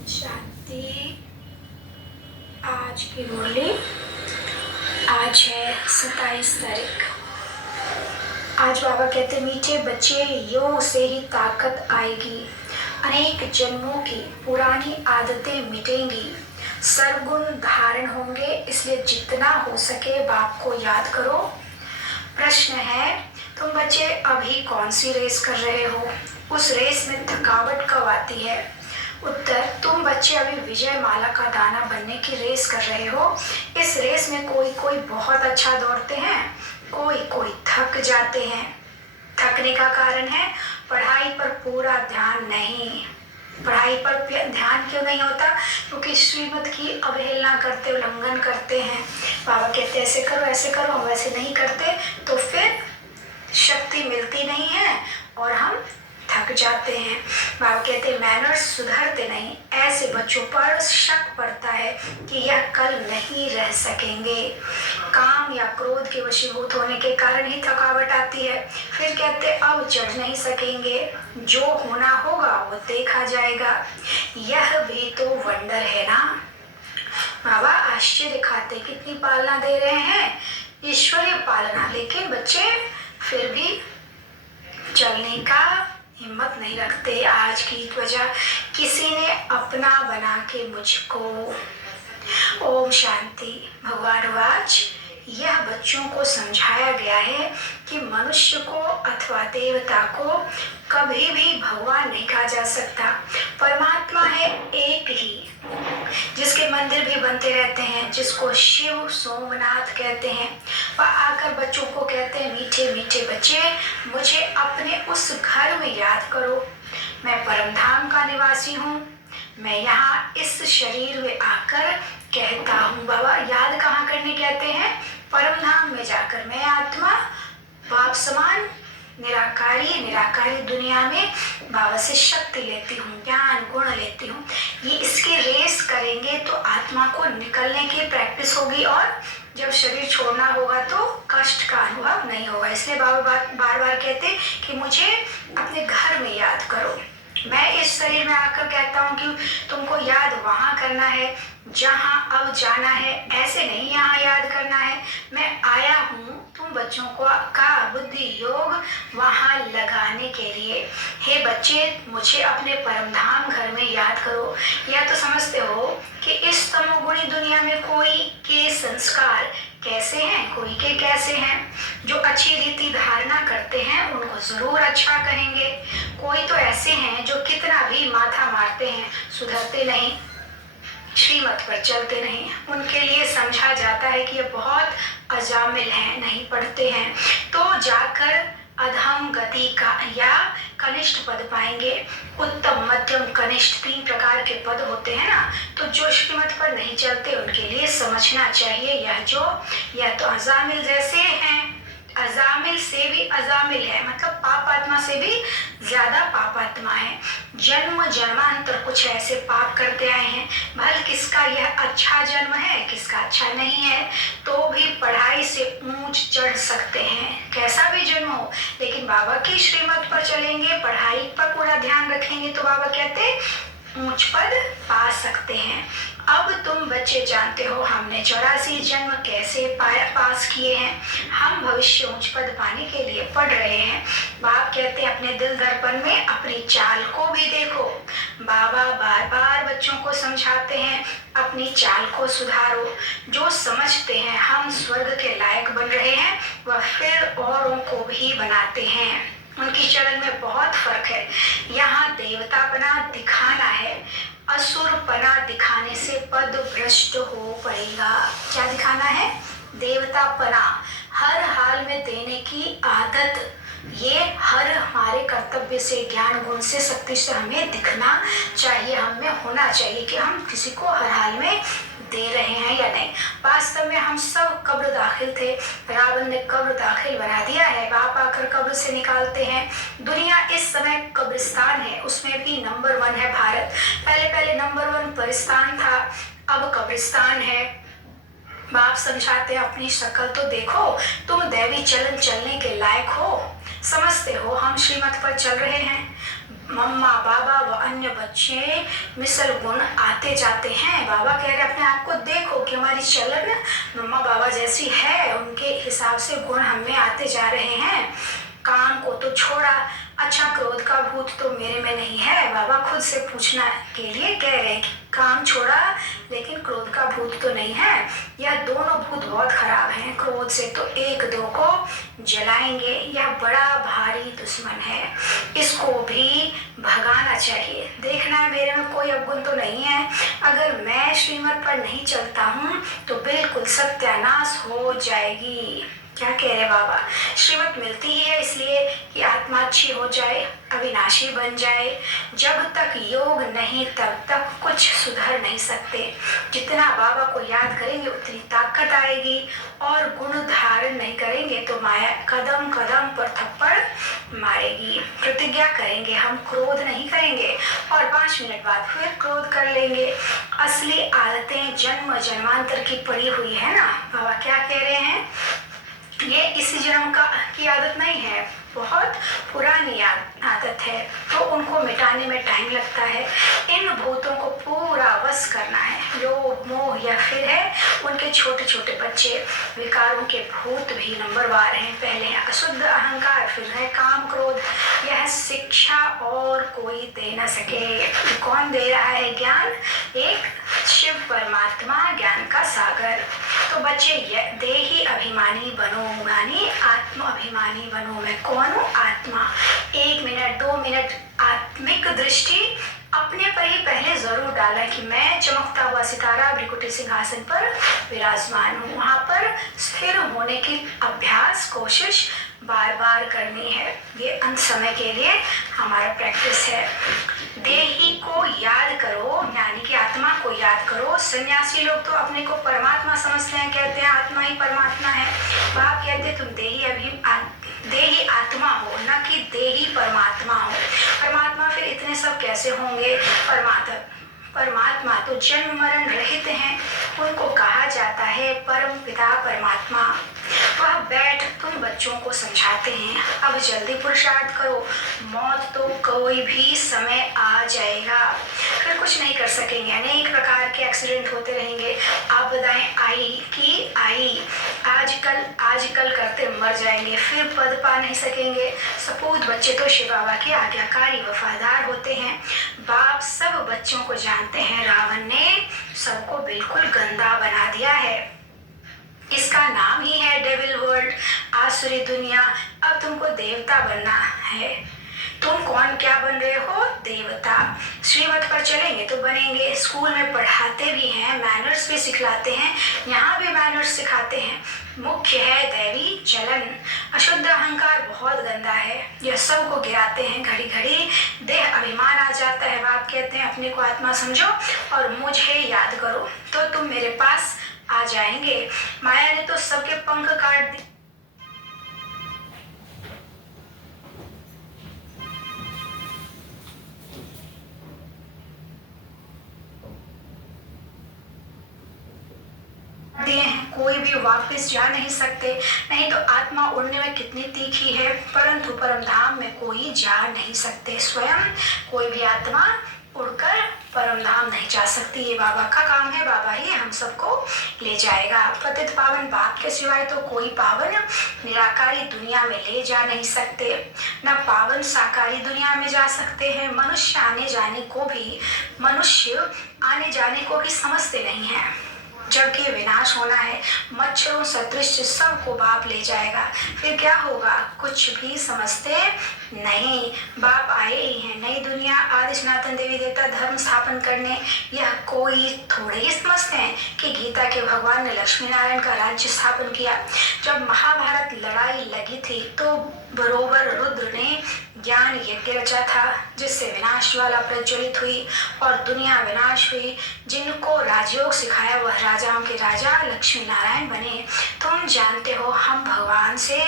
शांति। आज की मुरली, आज है 27 तारीख। आज बाबा कहते मीठे बच्चे, योग से ही ताकत आएगी, अनेक जन्मों की पुरानी आदतें मिटेंगी, सर्वगुण धारण होंगे, इसलिए जितना हो सके बाप को याद करो। प्रश्न है, तुम बच्चे अभी कौन सी रेस कर रहे हो? उस रेस में थकावट कब आती है? उत्तर, तुम बच्चे अभी विजय माला का दाना बनने की रेस कर रहे हो। इस रेस में कोई कोई बहुत अच्छा दौड़ते हैं, कोई कोई थक जाते हैं। थकने का कारण है पढ़ाई पर पूरा ध्यान नहीं। पढ़ाई पर ध्यान क्यों नहीं होता? क्योंकि श्रीमत की अवहेलना करते, उल्लंघन करते हैं। बाबा कहते ऐसे करो ऐसे करो, हम वैसे नहीं करते तो फिर शक्ति मिलती नहीं है और हम थक जाते हैं। बाबा कहते मैनर्स सुधरते नहीं। ऐसे बच्चों पर शक पड़ता है कि यह कल नहीं रह सकेंगे। काम या क्रोध के वशीभूत होने के कारण ही थकावट आती है। फिर कहते अब चढ़ नहीं सकेंगे, जो होना होगा वो देखा जाएगा। यह भी तो वंडर है ना। बाबा आश्चर्य दिखाते, कितनी पालना दे रहे हैं, ईश्वरीय पालना, लेकिन बच्चे फिर भी चलने का हिम्मत नहीं रखते। आज की वजह किसी ने अपना बना के मुझको। ओम शांति। भगवान वाच, यह बच्चों को समझाया गया है कि मनुष्य को अथवा देवता को कभी भी भगवान नहीं कहा जा सकता। परमात्मा है एक ही, जिसके मंदिर भी बनते रहते हैं, जिसको शिव सोमनाथ कहते हैं। वह आकर बच्चों को कहते हैं मीठे मीठे बच्चे, मुझे अपने उस घर में याद करो। मैं परमधाम का निवासी हूँ। मैं यहाँ इस शरीर में आकर कहता हूँ। बाबा याद कहाँ करने कहते हैं? परमधाम में जाकर। मैं आत्मा बाप समान निराकारी दुनिया में बाबा से शक्ति लेती हूँ, ज्ञान गुण लेती हूँ। ये इसकी रेस करेंगे तो आत्मा को निकलने की प्रैक्टिस होगी और जब शरीर छोड़ना होगा तो कष्ट का अनुभव नहीं होगा। इसलिए बाबा बार बार कहते कि मुझे अपने घर में याद करो। मैं इस शरीर में आकर कहता हूँ कि तुमको याद वहाँ करना है जहाँ अब जाना है, ऐसे नहीं यहाँ याद करना है। मैं आया हूँ तुम बच्चों को का बुद्धि योग वहाँ लगाने के लिए। हे बच्चे, मुझे अपने परमधाम घर में याद करो। यह तो समझते हो कि इस तमोगुणी दुनिया में कोई के संस्कार कैसे हैं, कोई के कैसे हैं। जो अच्छी रीति धारणा करते हैं उनको जरूर अच्छा कहेंगे। कोई तो ऐसे हैं जो कितना भी माथा मारते हैं, सुधरते नहीं, श्रीमत पर चलते नहीं। उनके लिए समझा जाता है कि ये बहुत अजामिल हैं, नहीं पढ़ते हैं, तो जाकर अधम गति का या कनिष्ठ पद पाएंगे। उत्तम, मध्यम, कनिष्ठ 3 प्रकार के पद होते हैं ना। तो जो श्रीमत पर नहीं चलते उनके लिए समझना चाहिए यह तो अजामिल जैसे हैं। अजामिल से भी अजामिल है, मतलब पाप आत्मा से भी ज्यादा पाप आत्मा है। जन्म जन्मांतर कुछ ऐसे पाप करते आए हैं। भल किसका यह अच्छा जन्म है, किसका अच्छा नहीं है, तो भी पढ़ाई से ऊंच चढ़ सकते हैं। कैसा भी जन्म हो, लेकिन बाबा की श्रीमत पर चलेंगे, पढ़ाई पर पूरा ध्यान रखेंगे तो बाबा कहते ऊंच पद पा सकते हैं। अब तुम बच्चे जानते हो हमने 84 जन्म कैसे पास किए हैं। हम भविष्य ऊंच पद पाने के लिए पढ़ रहे हैं। बाप कहते हैं अपने दिल दर्पण में अपनी चाल को भी देखो। बाबा बार बार बच्चों को समझाते हैं अपनी चाल को सुधारो। जो समझते हैं हम स्वर्ग के लायक बन रहे हैं, वह फिर औरों को भी बनाते हैं। उनकी चलन में बहुत फर्क है। यहाँ देवतापना दिखाना है, असुरपना दिखाने से पद भ्रष्ट हो पड़ेगा। क्या दिखाना है? देवतापना, हर हाल में देने की आदत। ये हर हमारे कर्तव्य से, ज्ञान गुण से, शक्ति से हमें दिखना चाहिए, हमें होना चाहिए कि हम किसी को हर हाल में दे रहे हैं या नहीं। वास्तव में हम सब कब्र दाखिल थे, रावण ने कब्र दाखिल बना दिया है। बाप आकर कब्र से निकालते हैं। दुनिया इस समय कब्रिस्तान है, उसमें भी नंबर 1 है भारत। पहले नंबर 1 परिस्तान था, अब कब्रिस्तान है। बाप समझाते हैं अपनी शक्ल तो देखो, तुम दैवी चलन चलने के लायक हो। समझते हो हम श्रीमत पर चल रहे हैं। मम्मा बाबा व अन्य बच्चे मिसल गुण आते जाते हैं। बाबा कह रहे अपने आप को देखो कि हमारी चलन मम्मा बाबा जैसी है, उनके हिसाब से गुण हमें आते जा रहे हैं। काम को तो छोड़ा, अच्छा क्रोध का भूत तो मेरे में नहीं है। बाबा खुद से पूछना के लिए कह रहे हैं कि काम छोड़ा लेकिन क्रोध का भूत तो नहीं है। यह दोनों भूत बहुत खराब हैं, क्रोध से तो एक दो को जलाएंगे। यह बड़ा भारी दुश्मन है, इसको भी भगाना चाहिए। देखना है मेरे में कोई अवगुण तो नहीं है। अगर मैं श्रीमत पर नहीं चलता हूँ तो बिल्कुल सत्यानाश हो जाएगी। क्या कह रहे बाबा, श्रीमत मिलती ही है इसलिए कि आत्मा अच्छी हो जाए, अविनाशी बन जाए। जब तक योग नहीं तब तक कुछ सुधर नहीं सकते। जितना बाबा को याद करेंगे उतनी ताकत आएगी, और गुण धारण नहीं करेंगे तो माया कदम कदम पर थप्पड़ मारेगी। प्रतिज्ञा करेंगे हम क्रोध नहीं करेंगे, और 5 मिनट बाद फिर क्रोध कर लेंगे। असली आदतें जन्म जन्मांतर की पड़ी हुई है ना। बाबा क्या कह रहे हैं, ये इसी जन्म की आदत नहीं है, बहुत पुरानी आदत है, तो उनको मिटाने में टाइम लगता है। इन भूतों को पूरा वश करना है। लोभ मोह या फिर है उनके छोटे छोटे बच्चे। विकारों के भूत भी नंबरवार हैं। पहले है अशुद्ध अहंकार, फिर है काम क्रोध। यह शिक्षा और कोई दे न सके। कौन दे रहा है ज्ञान? एक शिव परमात्मा, ज्ञान का सागर। तो बच्चे देही अभिमानी बनो, मानी आत्म अभिमानी बनो। मैं कौन हूँ? आत्मा। 1 मिनट 2 मिनट आत्मिक दृष्टि अपने पर ही पहले जरूर डाला कि मैं चमकता हुआ सितारा भृकुटी सिंहासन पर विराजमान हूँ। वहां पर स्थिर होने की अभ्यास कोशिश बार बार करनी है। ये अंत समय के लिए हमारा प्रैक्टिस है। देही को याद करो, यानी कि आत्मा को याद करो। सन्यासी लोग तो अपने को परमात्मा समझते हैं, कहते हैं आत्मा ही परमात्मा है। बाप कहते हैं तुम देही आत्मा हो, न कि देही परमात्मा हो। परमात्मा फिर इतने सब कैसे होंगे? परमात्मा तो जन्म मरण रहित हैं, उनको कहा जाता है परम पिता परमात्मा। वह बैठ तुम बच्चों को समझाते हैं, अब जल्दी पुरुषार्थ करो, मौत तो कोई भी समय आ जाएगा, फिर कुछ नहीं कर सकेंगे। अनेक प्रकार के एक्सीडेंट होते रहेंगे, आपदाएं आई, आजकल करते मर जाएंगे, फिर पद पा नहीं सकेंगे। सपूत बच्चे तो शिव बाबा के आज्ञाकारी वफादार होते हैं। बाप सब बच्चों को जानते हैं, रावण ने सबको बिल्कुल गंदा बना दिया है। इसका नाम ही है डेविल वर्ल्ड, आसुरी दुनिया। अब तुमको देवता बनना है। तुम कौन क्या बन रहे हो? देवता। श्रीमत पर चलेंगे तो बनेंगे। स्कूल में पढ़ाते भी हैं, मैनर्स भी सिखलाते हैं, यहाँ भी मैनर्स सिखाते हैं। मुख्य है दैवी चलन। अशुद्ध अहंकार बहुत गंदा है, यह सबको गिराते हैं। घड़ी घड़ी देह अभिमान आ जाता है। बाप कहते हैं अपने को आत्मा समझो और मुझे याद करो तो तुम मेरे पास आ जाएंगे। माया ने तो सबके पंख काट दिए। कोई भी वापस जा नहीं सकते। नहीं तो आत्मा उड़ने में कितनी तीखी है, परंतु परम धाम में कोई जा नहीं सकते। स्वयं कोई भी आत्मा उड़कर परम धाम नहीं जा सकती। ये बाबा का काम है, बाबा ही हम सबको ले जाएगा। पतित पावन बाप के सिवाय तो कोई पावन निराकारी दुनिया में ले जा नहीं सकते, न पावन साकारी दुनिया में जा सकते हैं। मनुष्य आने जाने को भी समझते नहीं है। जबकि विनाश होना है, मच्छरों सदृश सबको बाप ले जाएगा। फिर क्या होगा? कुछ भी समझते नहीं। बाप आए ही हैं नई दुनिया, आदि सनातन देवी देवता धर्म स्थापन करने। यह कोई थोड़े ही समझते हैं कि गीता के भगवान ने लक्ष्मी नारायण का राज्य स्थापन किया। जब महाभारत लड़ाई लगी थी तो बरोबर रुद्र ने ज्ञान यज्ञ रचा था, जिससे विनाश ज्वाला प्रज्वलित हुई और दुनिया विनाश हुई। जिनको राजयोग सिखाया वह राजाओं के राजा लक्ष्मी नारायण बने। तुम जानते हो हम भगवान से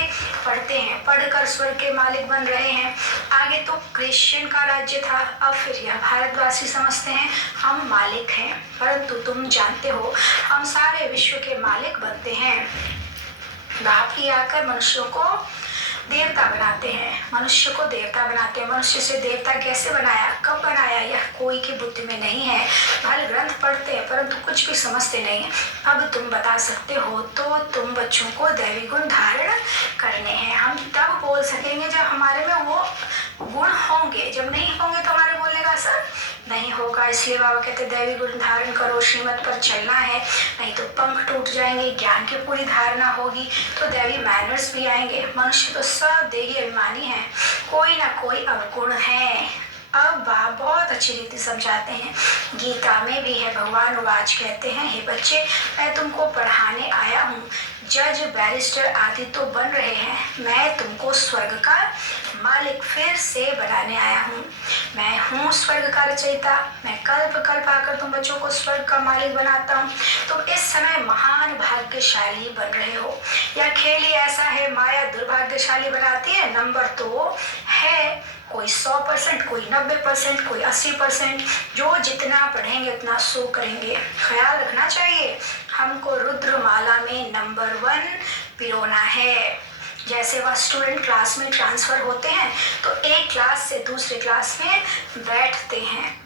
पढ़ते हैं, पढ़कर स्वर्ग के मालिक बन रहे हैं। आगे तो क्रिश्चियन का राज्य था, अब फिर यह भारतवासी समझते हैं हम मालिक हैं। परंतु तुम जानते हो हम सारे विश्व के मालिक बनते हैं। बाप ही आकर मनुष्यों को देवता बनाते हैं, मनुष्य को देवता बनाते हैं। मनुष्य से देवता कैसे बनाया, कब बनाया, यह कोई की बुद्धि में नहीं है। भले ग्रंथ पढ़ते हैं परंतु कुछ भी समझते नहीं। अब तुम बता सकते हो तो तुम बच्चों को दैवी गुण धारण करने हैं। हम तब बोल सकेंगे जब हमारे में वो गुण होंगे, जब नहीं होंगे तो हमारे बोलने का असर नहीं होगा। इसलिए बाबा कहते दैवी गुण धारण करो, श्रीमत पर चलना है, नहीं तो पंख टूट जाएंगे। ज्ञान की पूरी धारणा होगी तो दैवी मैनर्स भी आएंगे। मनुष्य तो सब देही अभिमानी है, कोई ना कोई अवगुण है। अब बाप बहुत अच्छी रीति समझाते हैं, गीता में भी है। भगवान उवाच कहते हैं, हे बच्चे मैं तुमको पढ़ाने आया हूँ। जज बैरिस्टर आदि तो बन रहे हैं, मैं तुमको स्वर्ग का मालिक फिर से बनाने आया हूँ। मैं हूँ स्वर्ग का रचयिता, मैं कल्प कल्प आकर तुम बच्चों को स्वर्ग का मालिक बनाता हूँ। तुम इस समय महान भाग्यशाली बन रहे हो। यह खेल ही ऐसा है, माया दुर्भाग्यशाली बनाती है। नंबर तो है कोई 100%, कोई 90%, कोई 80%। जो जितना पढ़ेंगे उतना सो करेंगे। ख्याल रखना चाहिए, हमको रुद्रमाला में नंबर 1 पिरोना है। जैसे वह स्टूडेंट क्लास में ट्रांसफर होते हैं तो एक क्लास से दूसरे क्लास में बैठते हैं,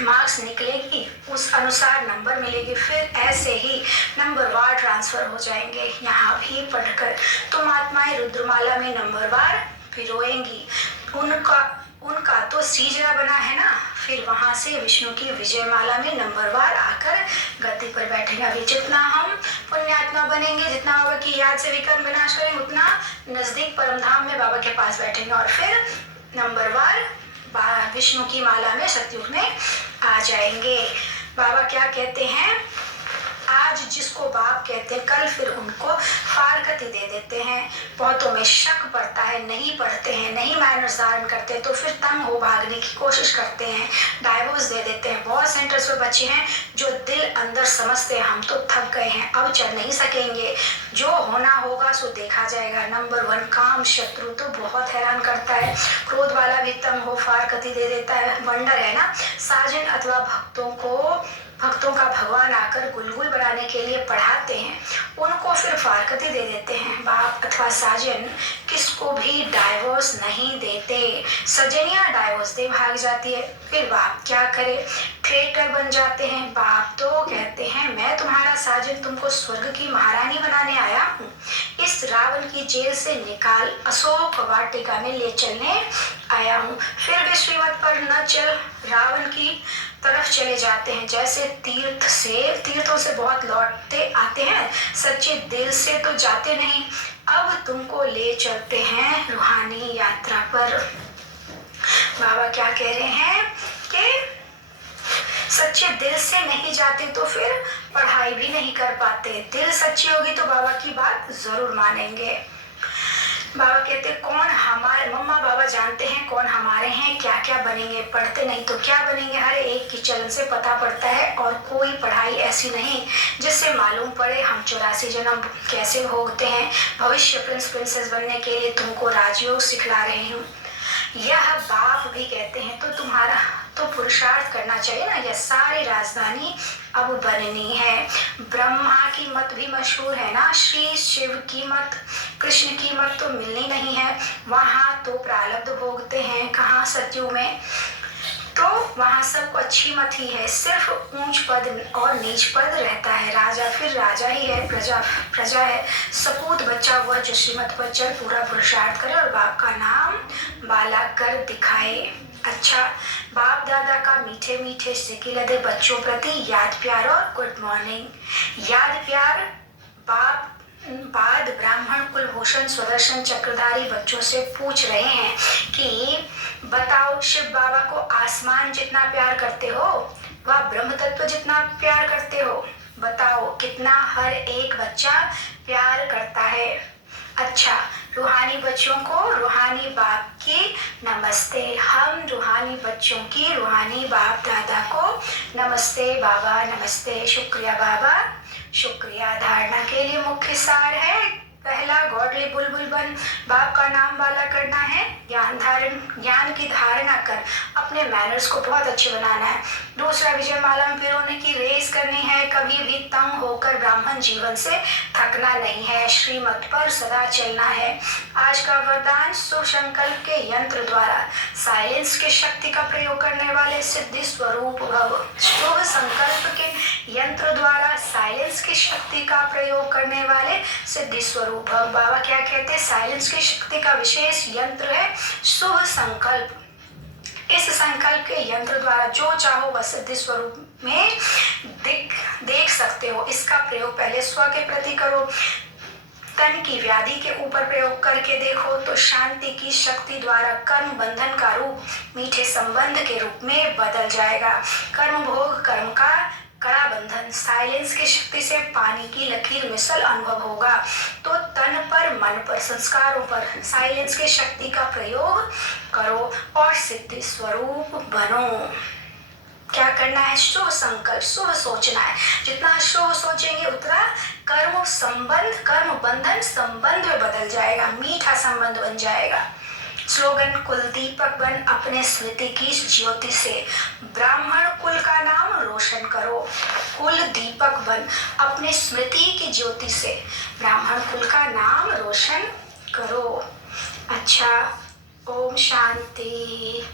मार्क्स निकलेगी उस अनुसार नंबर मिलेगी, फिर ऐसे ही नंबर वार ट्रांसफर हो जाएंगे। यहाँ भी पढ़कर तुम आत्माएं रुद्रमाला में नंबर वार पिरोएंगी। उनका तो सीजरा बना है ना, फिर वहां से विष्णु की विजयमाला में नंबरवार आकर गद्दी पर बैठेंगे। अभी जितना हम पुण्यात्मा बनेंगे, जितना बाबा की याद से विकर्म विनाश करेंगे, उतना नजदीक परमधाम में बाबा के पास बैठेंगे और फिर नंबरवार विष्णु की माला में सतयुग में आ जाएंगे। बाबा क्या कहते हैं, आज जिसको बाप कहते हैं कल फिर उनको फारकती दे देते हैं। बहुतों में शक पड़ता है, नहीं पढ़ते हैं, नहीं मैनर्स धारण करते तो फिर तंग हो भागने की कोशिश करते हैं, डाइवोर्स दे देते हैं। बहुत सेंटर्स पे बच्चे हैं जो दिल अंदर समझते हैं हम तो थक गए हैं, अब चल नहीं सकेंगे, जो होना होगा सो देखा जाएगा। नंबर 1 काम शत्रु तो बहुत हैरान करता है, क्रोध वाला भी तंग हो फारकती दे देता है। वंडर है ना, साजन अथवा भक्तों का भगवान आकर गुलगुल बनाने के लिए पढ़ाते हैं, उनको फिर फारकती दे देते हैं। बाप अथवा साजन किसको भी डाइवोर्स नहीं देते, सजनिया डाइवोर्स दे भाग जाती है, फिर बाप क्या करे, ट्रेटर बन जाते हैं। बाप तो कहते हैं मैं तुम्हारा साजन तुमको स्वर्ग की महारानी बनाने आया हूँ, इस रावण की जेल से निकाल अशोक वाटिका में ले चलने आया हूँ। फिर भी श्रीमत पर न चल रावण की तरफ चले जाते हैं। जैसे तीर्थों से बहुत लौटते आते हैं, सच्चे दिल से तो जाते नहीं। अब तुमको ले चलते हैं रूहानी यात्रा पर। बाबा क्या कह रहे हैं कि सच्चे दिल से नहीं जाते तो फिर पढ़ाई भी नहीं कर पाते। दिल सच्ची होगी तो बाबा की बात जरूर मानेंगे। बाबा कहते कौन हमारे, मम्मा बाबा जानते हैं कौन हमारे हैं, क्या क्या बनेंगे। पढ़ते नहीं तो क्या बनेंगे, हर एक की चलन से पता पड़ता है। और कोई पढ़ाई ऐसी नहीं जिससे मालूम पड़े हम 84 जन्म कैसे भोगते हैं। भविष्य प्रिंस प्रिंसेस बनने के लिए तुमको राजयोग सिखला रही हूँ, यह बाप भी कहते हैं। तो तुम्हारा तो पुरुषार्थ करना चाहिए ना, यह सारी राजधानी अब बननी है। ब्रह्मा की मत भी मशहूर है ना, श्री शिव की मत, कृष्ण की मत तो मिलनी नहीं है। वहाँ तो प्रारब्ध भोगते हैं, कहाँ सतयुग में तो वहाँ सबको अच्छी मत ही है, सिर्फ ऊंच पद और नीच पद रहता है। राजा फिर राजा ही है, प्रजा है, सपूत बच्चा हुआ जो श्रीमत पर चल पूरा पुरुषार्थ करे और बाप का नाम बाला कर दिखाए। अच्छा, बाप दादा का मीठे मीठे सिक्के लदे बच्चों प्रति याद प्यार और गुड मॉर्निंग। याद प्यार बाप बाद ब्राह्मण कुलभूषण स्वदर्शन चक्रधारी बच्चों से पूछ रहे हैं कि बताओ शिव बाबा को आसमान जितना प्यार करते हो व ब्रह्म तत्व जितना प्यार करते हो, बताओ कितना हर एक बच्चा प्यार करता है। अच्छा, रूहानी बच्चों को रूहानी बाप की नमस्ते। हम रूहानी बच्चों की रूहानी बाप दादा को नमस्ते बाबा, नमस्ते, शुक्रिया बाबा, शुक्रिया। धारणा के लिए मुख्य सार है, पहला गॉडली बुलबुल बन, बाप का नाम वाला करना है। ज्ञान की धारणा कर अपने मैनर्स को बहुत अच्छे बनाना है। दूसरा, विजय माला में पिरोने की रेस करनी है, कभी भी तंग होकर ब्राह्मण जीवन से थकना नहीं है, श्रीमत पर सदा चलना है। आज का वरदान, शुभ संकल्प के यंत्र द्वारा साइलेंस की शक्ति का प्रयोग करने वाले सिद्धि स्वरूप भव। शुभ संकल्प के यंत्र द्वारा साइलेंस की शक्ति का प्रयोग करने वाले सिद्धि स्वरूप भव। बाबा क्या कहते हैं? साइलेंस की शक्ति का विशेष यंत्र है शुभ संकल्प। इस संकल्प के यंत्र द्वारा जो चाहो वह सिद्धि स्वरूप में देख सकते हो। इसका प्रयोग पहले स्व के प्रति करो, तन की व्याधि के ऊपर प्रयोग करके देखो तो शांति की शक्ति द्वारा कर्म बंधन का रूप मीठे संबंध के रूप में बदल जाएगा। कर्म भोग, कर्म का कड़ा बंधन, साइलेंस की शक्ति से पानी की लकीर मिसल अनुभव होगा। तो तन पर, मन पर, संस्कारों पर साइलेंस की शक्ति का प्रयोग करो और सिद्धि स्वरूप बनो। क्या करना है? शुभ संकल्प, शुभ सोचना है। जितना शुभ सोचेंगे उतना कर्म संबंध, कर्म बंधन संबंध में बदल जाएगा, मीठा संबंध बन जाएगा। स्लोगन, कुल दीपक बन अपने स्मृति की ज्योति से ब्राह्मण कुल का नाम रोशन करो। कुल दीपक बन अपने स्मृति की ज्योति से ब्राह्मण कुल का नाम रोशन करो। अच्छा, ओम शांति।